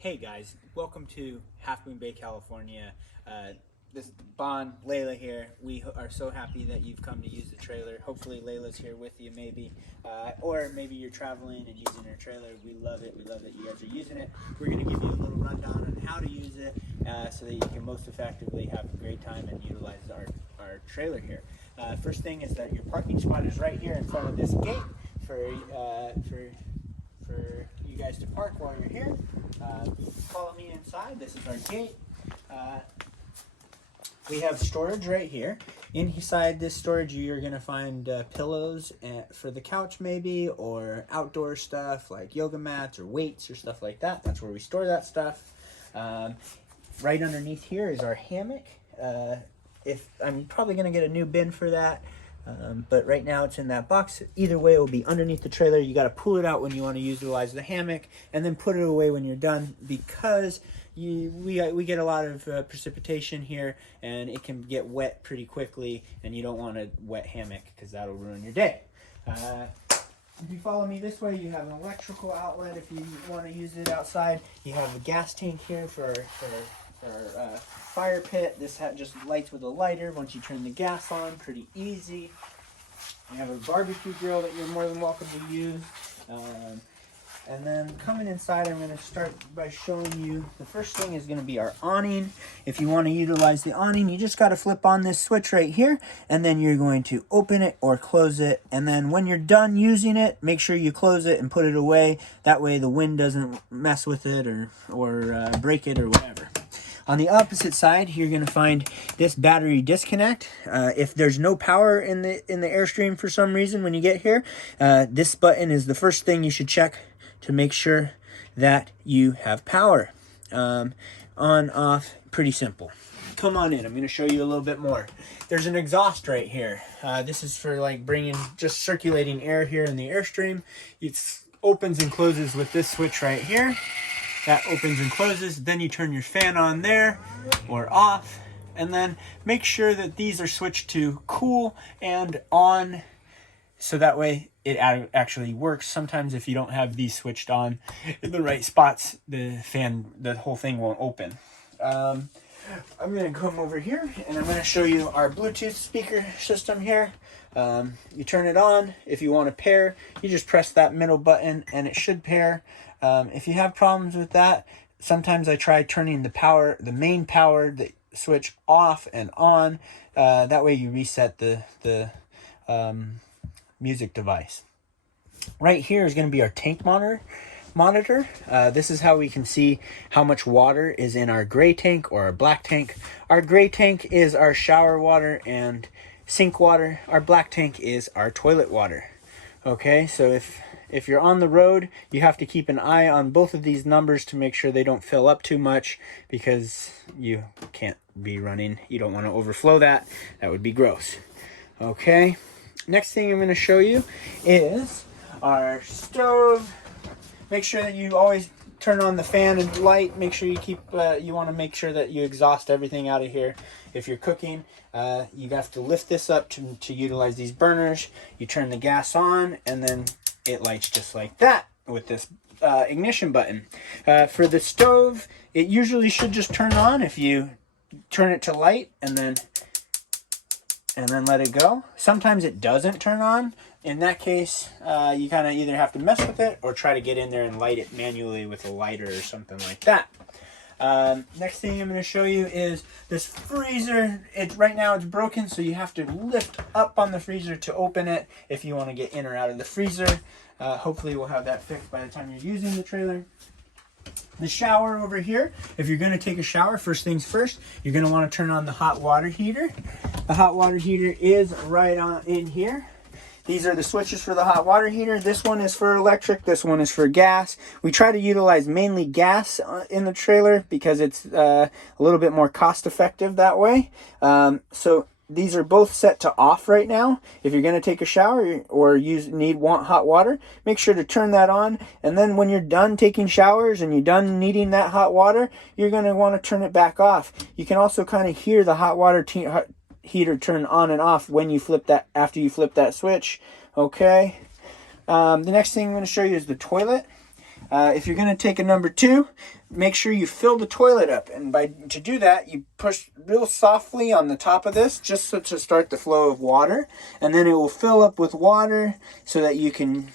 Hey guys, welcome to Half Moon Bay, California. This is Bon, Leila here. We are so happy that you've come to use the trailer. Hopefully Leila's here with you maybe, or maybe you're traveling and using our trailer. We love it. We love that you guys are using it. We're going to give you a little rundown on how to use it so that you can most effectively have a great time and utilize our trailer here. First thing is that your parking spot is right here in front of this gate for you guys to park while you're here. Follow me inside. This is our gate. We have storage right here. Inside this storage, you're going to find pillows for the couch maybe, or outdoor stuff like yoga mats or weights or stuff like that. That's where we store that stuff. Right underneath here is our hammock. I'm probably going to get a new bin for that. But right now it's in that box. Either way, it will be underneath the trailer. You got to pull it out when you want to utilize the hammock, and then put it away when you're done, because we get a lot of precipitation here, and it can get wet pretty quickly, and you don't want a wet hammock because that'll ruin your day. If you follow me this way, you have an electrical outlet if you want to use it outside. You have a gas tank here for fire pit. This just lights with a lighter once you turn the gas on. Pretty easy. We have a barbecue grill that you're more than welcome to use. And then coming inside, I'm going to start by showing you, the first thing is going to be our awning. If you want to utilize the awning, you just got to flip on this switch right here, and then you're going to open it or close it. And then when you're done using it, make sure you close it and put it away. That way the wind doesn't mess with it or break it or whatever. On the opposite side, you're going to find this battery disconnect. If there's no power in the Airstream for some reason when you get here, this button is the first thing you should check to make sure that you have power. On, off, pretty simple. Come on in, I'm going to show you a little bit more. There's an exhaust right here. This is for like bringing just circulating air here in the Airstream. It opens and closes with this switch right here. That opens and closes. Then you turn your fan on there or off, and then make sure that these are switched to cool and on, so that way it actually works. Sometimes if you don't have these switched on in the right spots, the whole thing won't open. I'm going to come over here and I'm going to show you our Bluetooth speaker system here. You turn it on. If you want to pair, you just press that middle button and it should pair. If you have problems with that, sometimes I try turning the main power, the switch off and on. That way you reset the music device. Right here is going to be our tank monitor. This is how we can see how much water is in our gray tank or our black tank. Our gray tank is our shower water and sink water. Our black tank is our toilet water. Okay, so if you're on the road, you have to keep an eye on both of these numbers to make sure they don't fill up too much, because you can't be running. You don't want to overflow that. That would be gross. Okay, next thing I'm going to show you is our stove. Make sure that you always turn on the fan and light. Make sure you you want to make sure that you exhaust everything out of here. If you're cooking, you have to lift this up to utilize these burners. You turn the gas on, and then it lights just like that with this ignition button. For the stove, it usually should just turn on if you turn it to light and then let it go. Sometimes it doesn't turn on. In that case, you kind of either have to mess with it or try to get in there and light it manually with a lighter or something like that. Next thing I'm going to show you is this freezer. Right now it's broken, so you have to lift up on the freezer to open it if you want to get in or out of the freezer. Hopefully we'll have that fixed by the time you're using the trailer. The shower over here, if you're going to take a shower, first things first, you're going to want to turn on the hot water heater. The hot water heater is right on in here. These are the switches for the hot water heater. This one is for electric. This one is for gas. We try to utilize mainly gas in the trailer because it's a little bit more cost effective that way. So these are both set to off right now. If you're going to take a shower or want hot water, make sure to turn that on. And then when you're done taking showers and you're done needing that hot water, you're going to want to turn it back off. You can also kind of hear the hot water heater turn on and off when you flip that, after you flip that switch. Okay. The next thing I'm going to show you is the toilet. If you're going to take a number 2, make sure you fill the toilet up. And to do that, you push real softly on the top of this, just so to start the flow of water. And then it will fill up with water so that you can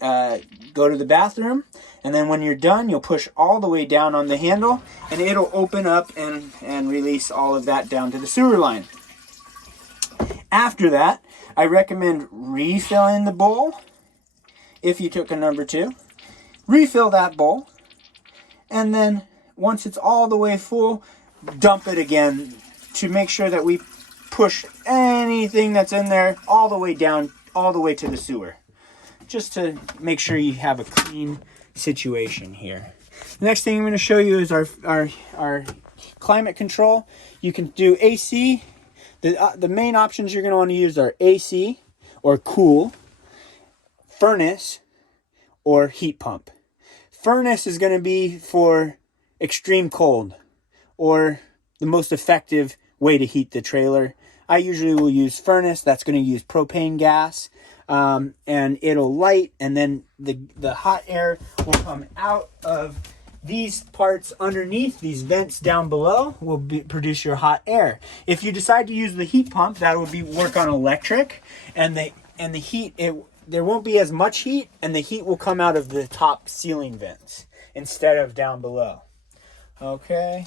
go to the bathroom. And then when you're done, you'll push all the way down on the handle, and it'll open up and release all of that down to the sewer line. After that, I recommend refilling the bowl. If you took a number 2, refill that bowl, and then once it's all the way full, dump it again to make sure that we push anything that's in there all the way down, all the way to the sewer, just to make sure you have a clean situation here. The next thing I'm going to show you is our climate control. You can do AC. The main options you're going to want to use are AC or cool, furnace, or heat pump. Furnace is going to be for extreme cold, or the most effective way to heat the trailer. I usually will use furnace. That's going to use propane gas, and it'll light, and then the hot air will come out of these parts underneath, these vents down below will produce your hot air. If you decide to use the heat pump, that will work on electric, and the heat, there won't be as much heat, and the heat will come out of the top ceiling vents instead of down below. Okay.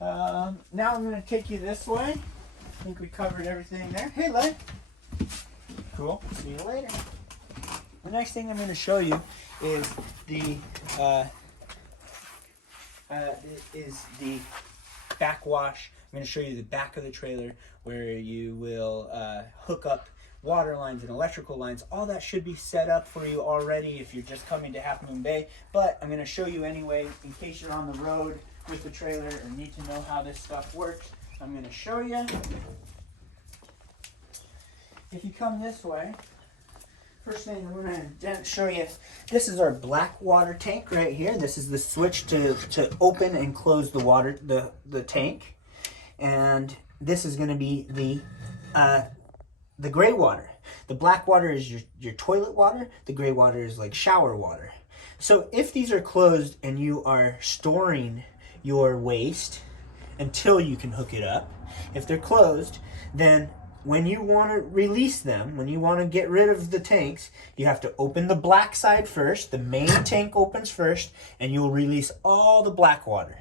Now I'm going to take you this way. I think we covered everything there. Hey, Leila. Cool. See you later. The next thing I'm going to show you is the backwash. I'm going to show you the back of the trailer where you will hook up water lines and electrical lines. All that should be set up for you already if you're just coming to Half Moon Bay, but I'm going to show you anyway in case you're on the road with the trailer or need to know how this stuff works. I'm going to show you. If you come this way, first thing I'm going to show you, this is our black water tank right here. This is the switch to open and close the water, the tank. And this is going to be the gray water. The black water is your toilet water. The gray water is like shower water. So if these are closed and you are storing your waste until you can hook it up, if they're closed, then when you want to release them, when you want to get rid of the tanks, you have to open the black side first. The main tank opens first, and you'll release all the black water.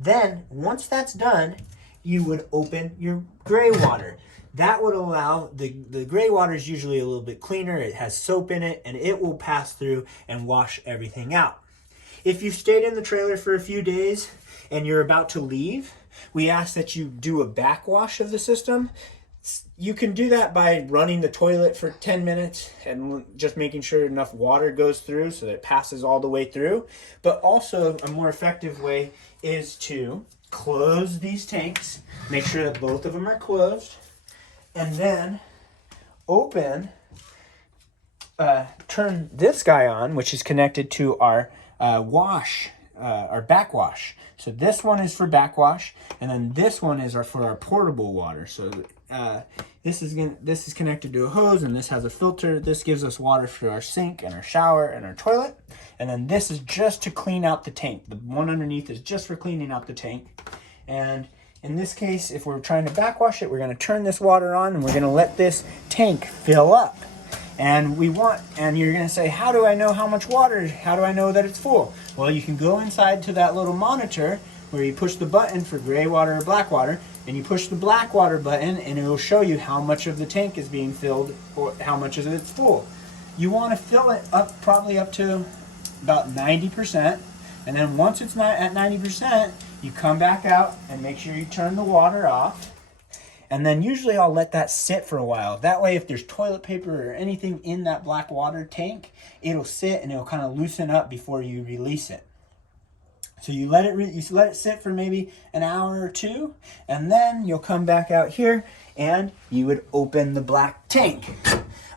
Then, once that's done, you would open your gray water. That would allow, the gray water is usually a little bit cleaner. It has soap in it, and it will pass through and wash everything out. If you've stayed in the trailer for a few days and you're about to leave, we ask that you do a backwash of the system. You can do that by running the toilet for 10 minutes and just making sure enough water goes through so that it passes all the way through. But also a more effective way is to close these tanks, make sure that both of them are closed, and then open, turn this guy on, which is connected to our wash, our backwash. So this one is for backwash, and then this one is for our portable water. So this is connected to a hose, and this has a filter. This gives us water for our sink and our shower and our toilet. And then this is just to clean out the tank. The one underneath is just for cleaning out the tank. And in this case, if we're trying to backwash it, we're going to turn this water on, and we're going to let this tank fill up. And you're going to say, how do I know how much water? How do I know that it's full? Well, you can go inside to that little monitor where you push the button for gray water or black water, and you push the black water button, and it will show you how much of the tank is being filled or how much of it's full. You want to fill it up probably up to about 90%, and then once it's not at 90%, you come back out and make sure you turn the water off. And then usually I'll let that sit for a while. That way, if there's toilet paper or anything in that black water tank, it'll sit and it'll kind of loosen up before you release it. So you let it sit for maybe an hour or two, and then you'll come back out here and you would open the black tank.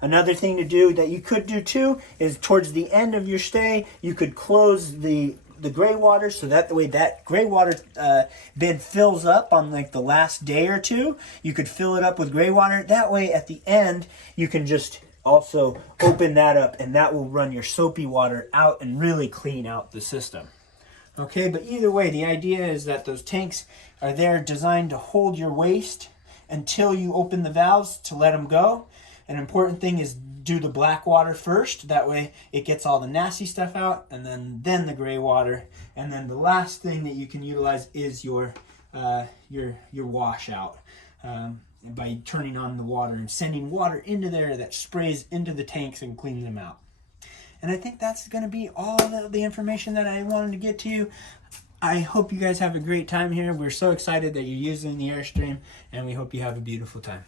Another thing to do that you could do too is towards the end of your stay, you could close the gray water, so that the way that gray water bin fills up on like the last day or two, you could fill it up with gray water. That way at the end, you can just also open that up, and that will run your soapy water out and really clean out the system. Okay, but either way, the idea is that those tanks are there designed to hold your waste until you open the valves to let them go. An important thing is do the black water first. That way it gets all the nasty stuff out, and then the gray water. And then the last thing that you can utilize is your washout. By turning on the water and sending water into there that sprays into the tanks and cleans them out. And I think that's going to be all the information that I wanted to get to you. I hope you guys have a great time here. We're so excited that you're using the Airstream, and we hope you have a beautiful time.